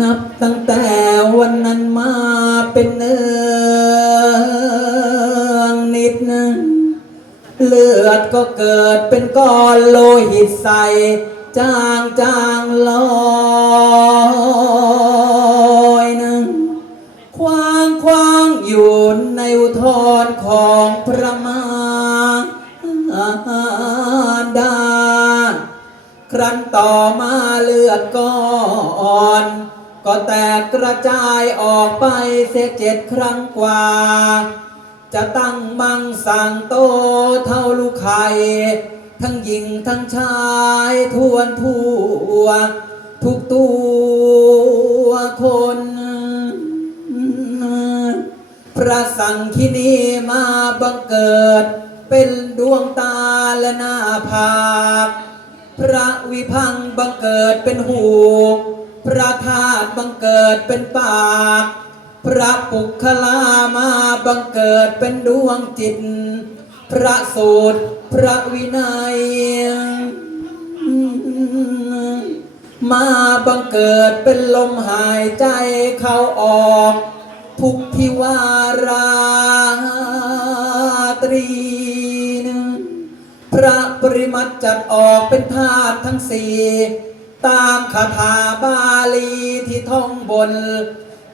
นับตั้งแต่วันนั้นมาเป็นเนืองนิดหนึ่งเลือดก็เกิดเป็นก้อนโลหิตใสจางจางลอยหนึ่งควางควางอยู่ในอุทธรของพระมาดา ครั้นต่อมาเลือดก้อน ก็แตกกระจายออกไปเสียเจ็ดครั้งกว่า จะตั้งมังสั่งโตเท่าลูกไข่ทั้งหญิงทั้งชายทวนทั่วทุกตัวคน พระสังคีนีมาบังเกิด เป็นดวงตาและหน้าผาก พระวิพังบังเกิดเป็นหูพระธาตุบังเกิดเป็นปาก พระปุคลามาบังเกิดเป็นดวงจิต พระสูตร พระวินัย มาบังเกิดเป็นลมหายใจเข้าออก ทุกทิวาราตรี พระปริมัติจัดออกเป็นธาตุทั้งสี่ตามคาถาบาลีที่ท่องบน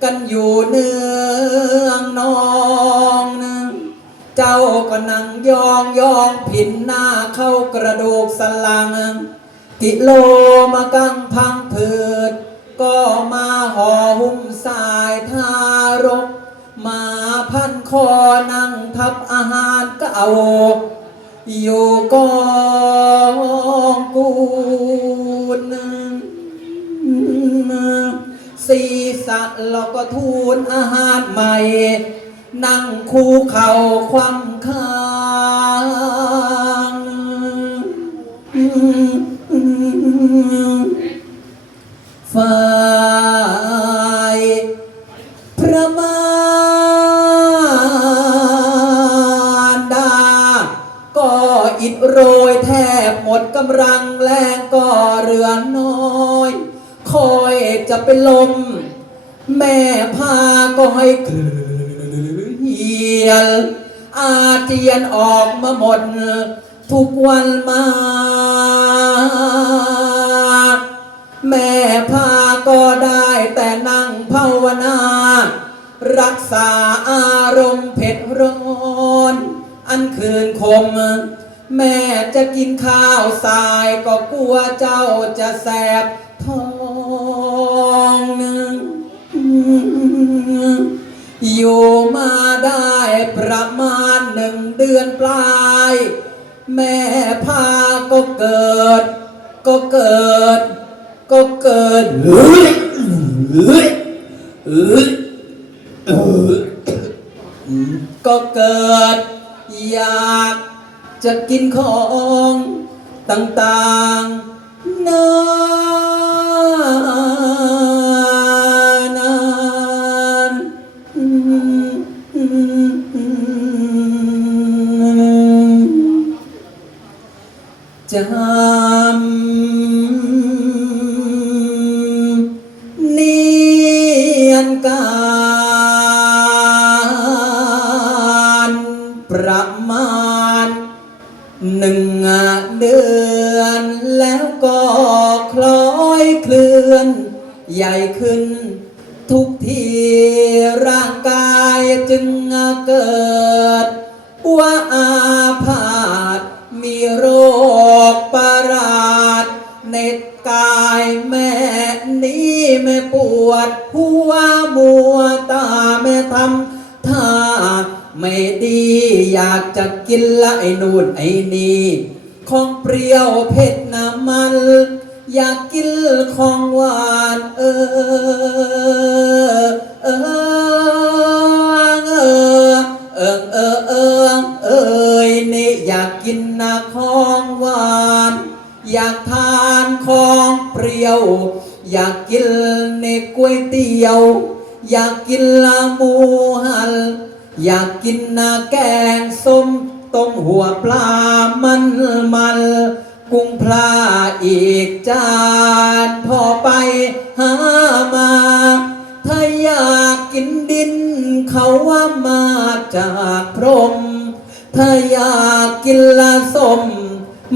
กันอยู่เนืองนองนึงเจ้าก็นั่งยองยองผินหน้าเข้ากระดูกสันหลังกิโลมากังพังผืดก็มาห่อหุ้มสายทารก มาพันคอนั่งทับอาหารก็เก่า อยู่กองกูลศีรษะเราก็ทูลอาหารใหม่ นั่งคูเข่าคว่ำค้างฝ่า อิดโรยแทบหมดกำลังแรงก็เรือน้อย คอยจะเป็นลม แม่พาก็ให้เกลียลอาเจียนออกมาหมด ทุกวันมา แม่พาก็ได้แต่นั่งภาวนา รักษาอารมณ์เผ็ดร้อน อันคืนคม แม่จะกินข้าวสายก็กลัวเจ้าจะแสบท้องหนึ่งอยู่มาได้ประมาณหนึ่งเดือนปลาย แม่พาก็เกิด ก็เกิด ก็เกิดเฮ้ยเฮ้ยเฮ้ยเฮ้ยก็เกิดอยาก จะกินของต่างๆนานาจำเนียนกา ใหญ่ขึ้น ทุกทีร่างกายจึงเกิดว่าอาพาธมีโรคประหลาดในกายแม่นี้ไม่ปวด หัวมัวตาไม่ทำท่าไม่ดีอยากจะกินละไอ้นู่นไอ้นี่ของเปรี้ยวเผ็ดน้ำมัน อยากกินของหวานเออเออเออเออเออเออเอยนี่อยากกินนะของหวาน อยากทานของเปรี้ยว อยากกินในก๋วยเตี๋ยว อยากกินละหมูหันอยากกินนาแกงส้มต้มหัวปลามันมัน กุ้งพลาอีกจานพอไปหามา ถ้าอยากกินดิน เขาว่ามาจากพรม ถ้าอยากกินละสม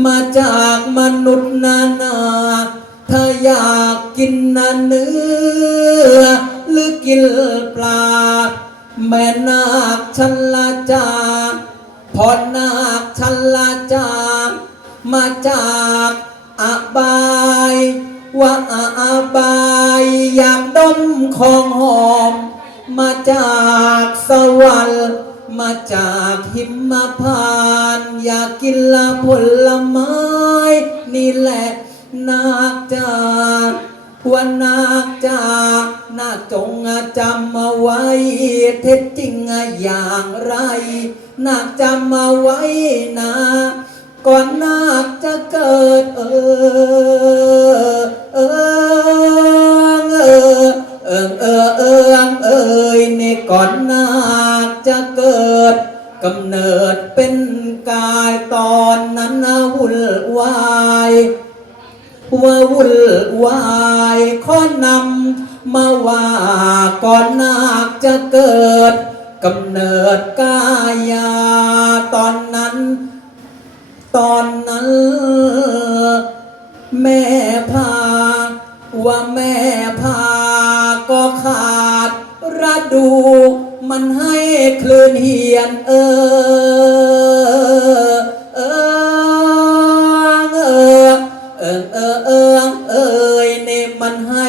มาจากมนุษย์นานา ถ้าอยากกินนาเนื้อ หรือกินปลา แม่นาคชันละจาพอนาคชันละจา มาจากอบาย ว่าอบายอยากดมของหอม มาจากสวรรค์มาจากหิมพานต์อยากกินละผลไม้ นี่แหละนาคจากว่านาคจากนาคจงจำมาไว้ เท็จจริงอย่างไร นาคจำมาไว้นะ ก่อนนาคจะเกิดเออเออเออเออเออเออเอยในก่อนนาคจะเกิดกำเนิดเป็นกายตอนนั้นนะวุ่นวายว่าวุ่นวายขอนำมาว่าก่อนนาคจะเกิดกำเนิดกายาตอนนั้น ตอนนั้น แม่พา ว่าแม่พา ก็ขาดระดู มันให้คลื่นเหียนเออเออเออเออเออเออเอยนี่มันให้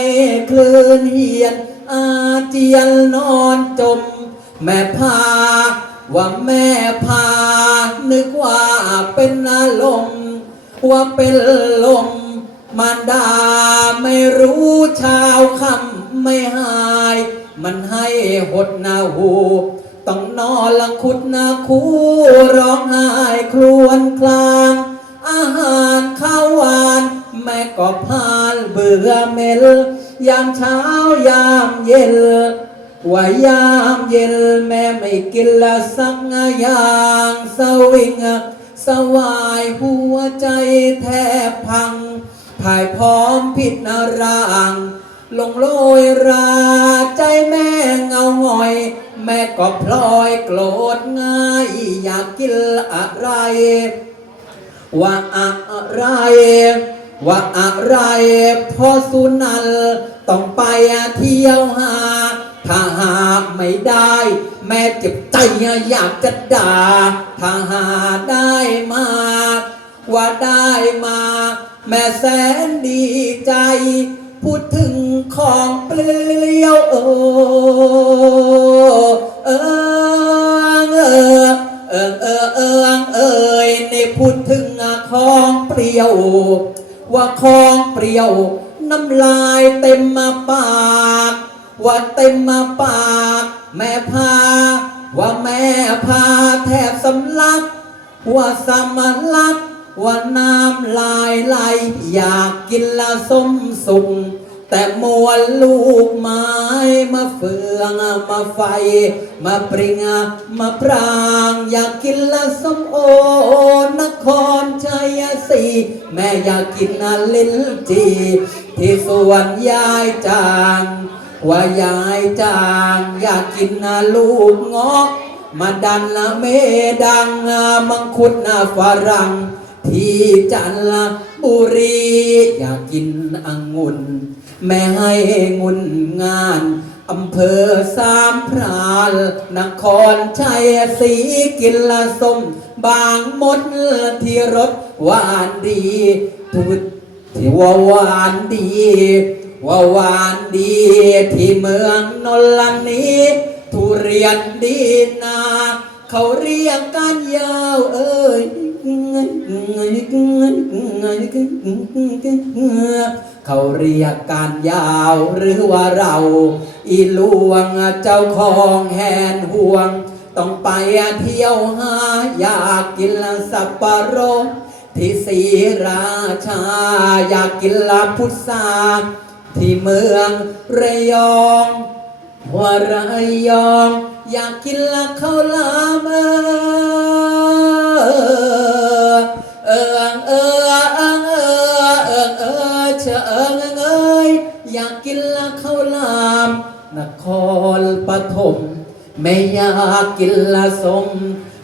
คลื่นเหียน อาเจียนนอนจม แม่พาว่าแม่ ว่าเป็นลมมารดาไม่รู้ชาวคำไม่หาย มันให้หดหนาหู ต้องนอนละคุดหนาคูร้องไห้ครวญคลาง อาหารข้าวหวาน แม่ก็พานเบื่อเมล ยามเช้ายามเย็นว่ายามเย็นแม่ไม่กินละสักอย่างสวิง สวายหัวใจแทบพังภายพร้อมผิดนาร่างลงโรยราใจแม่เงาหงอย แม่ก็พลอยโกรธง่าย อยากกินอะไร ว่าอะไร ว่าอะไรพอสุนันต้องไปเที่ยวหา ถ้าหากไม่ได้ แม่เจ็บใจอยากจะด่า ถ้าหาได้มา ว่าได้มา แม่แสนดีใจ พูดถึงของเปลี่ยวเออเออเออเออเออเออเอยนี่พูดถึงของเปรี้ยว ว่าของเปรี้ยว น้ำลายเต็มมาปาก ว่าเต็มมาปาก แม่พา ว่าแม่พาแทบสำลัก ว่าสำลัก ว่าน้ำลายไหลอยากกินละส้มสุงแต่มวลลูกไม้มาเฟืองมาไฟ มาปริงมาพราง อยากกินละส้มโอนครชัยศรีแม่อยากกินนลิ้นจี ที่สวนยายจาง ว่ายายจางอยากกินนะลูกงาะมาดันละเมดังมังคุดนะฝรั่งที่จันทบุรี อยากกินองุ่นแม่ให้งุ่นงานอำเภอสามพรานนครชัยศรีกินละสมบางมดที่รสหวานดีทุดที่ว่าหวานดี ว่าวานดีที่เมืองนนทนีทุเรียนดีนา เขาเรียกกันยาวเอ้ยเขาเรียกการยาวหรือว่าเรา อีลวงเจ้าของแหนห่วง ต้องไปเที่ยวหาอยากกินสับปะรดที่ศรีราชา อยากกินลาพุทรา ที่เมืองระยองว่าระยอง อยากกินละข้าวลามเออเออเออเออเออเออเชอเอิงเอ้ยอยากกินละข้าวลาม นครปฐมไม่อยากกินละสม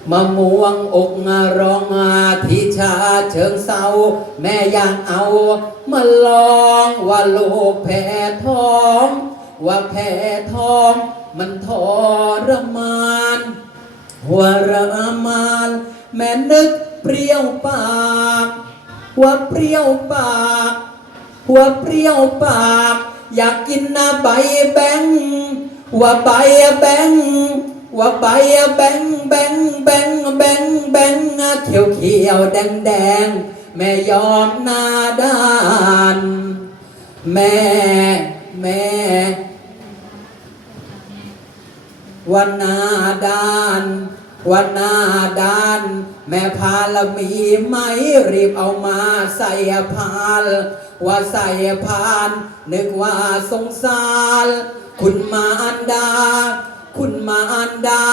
มะม่วงอกงารองอาทิชาเชิงเศร้า แม่อยากเอา มาลองว่าโลกแพ้ท้อง ว่าแพ้ท้อง มันทรมานหัวรามาน แม่นึกเปรี้ยวปากหัวเปรี้ยวปากหัวเปรี้ยวปาก อยากกินนะใบแบงว่าใบแบง ว่าใบแบงแบงแบงแบงแบงเขียวเขียวแดงแดงแม่ยอมหน้าด้าน แม่แม่วันนาด้านวันนาด้าน แม่พาลมีไหมรีบเอามาใส่พานว่าใส่พาน นึกว่าสงสาร คุณมารดา คุณมารดา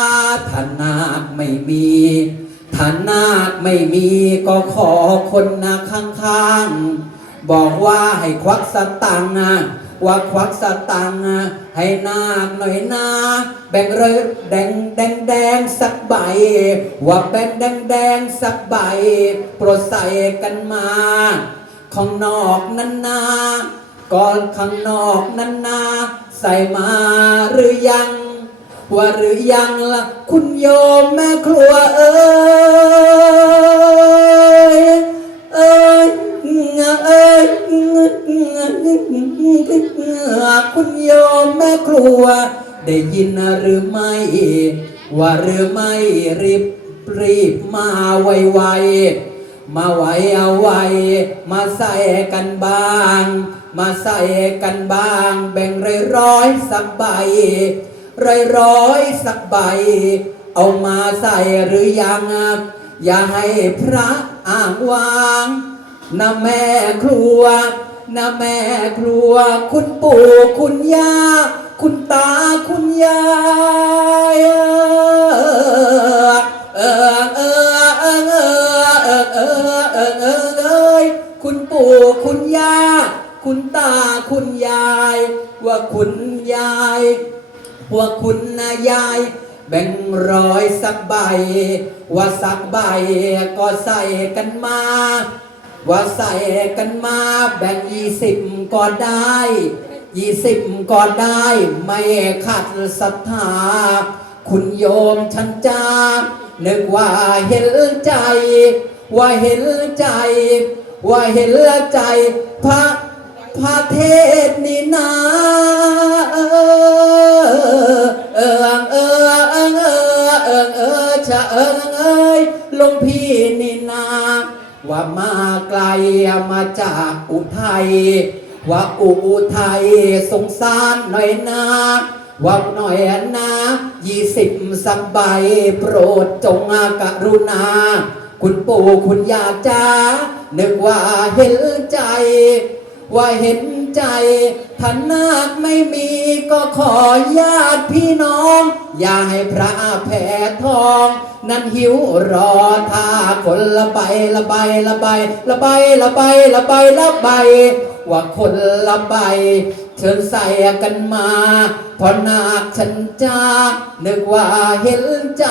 ฐานาคไม่มีฐานาคไม่มีก็ขอคนนาข้างๆ บอกว่าให้ควักสตังค์อะว่าควักสตังค์อะให้นาคหน่อยนาแบ่งเลยแดงแดงแดงสักใบ ว่าแบ่งแดงแดงสักใบ โปรดใส่กันมาข้างนอกนั้นนาก่อนข้างนอกนั้นนาใส่มาหรือยัง ว่าหรือยังล่ะ คุณโยมแม่ครัวเอ้ยเอ้ยเอ้ยคุณโยมแม่ครัว ได้ยินหรือไม่ ว่าหรือไม่รีบรีบมาไวๆมาไวเอาไว้มาใส่กันบ้าง มาใส่กันบ้าง แบ่งร้อยร้อยสักใบ ร้อยร้อยสักใบ เอามาใส่หรือยังอะอย่าให้พระอ้างวางนะแม่ครัวนะแม่ครัว คุณปู่คุณย่า คุณตาคุณยายเออเออเออเออเออเออเออเออเอยคุณปู่คุณย่า คุณตาคุณยาย ว่าคุณยาย พวกคุณนายาย แบ่งร้อยสักใบ ว่าสักใบก็ใส่กันมา ว่าใส่กันมาแบ่งยี่สิบก็ได้ยี่สิบก็ได้ไม่ขัดศรัทธา คุณโยมฉันจ้านึกว่าเห็นใจ ว่าเห็นใจ ว่าเห็นใจพระพระเทศนี่นา เอิงเอ้ยลงพี่นี่นาว่ามาไกลมาจากอุทัยว่าอุทัยสงสารหน่อยนาว่าหน่อยนะยี่สิบสักใบโปรดจงกรุณา คุณปู่คุณย่าจ้านึกว่าเห็นใจ ว่าเห็น ใจท่านนาคไม่มีก็ขอญาติพี่น้อง อย่าให้พระแผ่ทอง นั้นหิวรอท่าคนละใบละใบละใบละใบละใบละใบละใบว่าคนละใบเชิญใส่กันมาเพอนาคฉันจ้านึกว่าเห็นใจ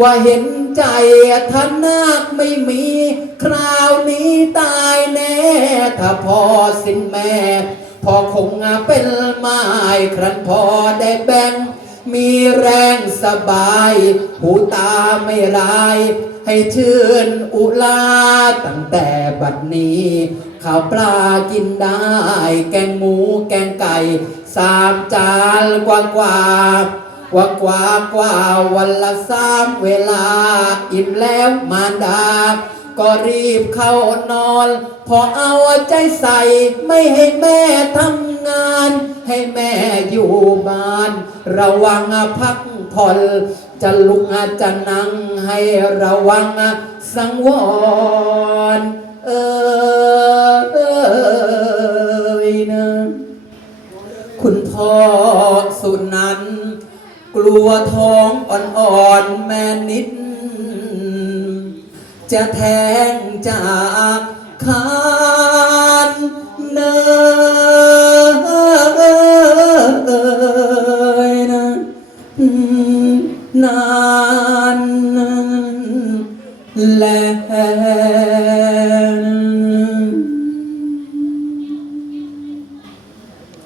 ว่าเห็นใจท่านนาคไม่มี คราวนี้ตายแน่ ถ้าพอสิ้นแม่พ่อคงเป็นไม้ครั้นพอได้แบ่งมีแรงสบาย หูตาไม่ร้าย ให้ชื่นอุลาตั้งแต่บัดนี้ ข้าวปลากินได้ แกงหมูแกงไก่ สามจานกว่ากว่าก ว่ากว่ากว่าวันละสามเวลา อิ่มแล้วมารดา ก็รีบเข้านอน พอเอาใจใส่ไม่ให้แม่ทำงาน ให้แม่อยู่บ้าน ระวังพักผ่อนจะลุกจะนั่งให้ระวังสังวรเออเอยนะคุณพ่อสุนันท์ กลัวท้องอ่อนๆแม่นิด จะแทงจากคานเนยนะนานแล้ว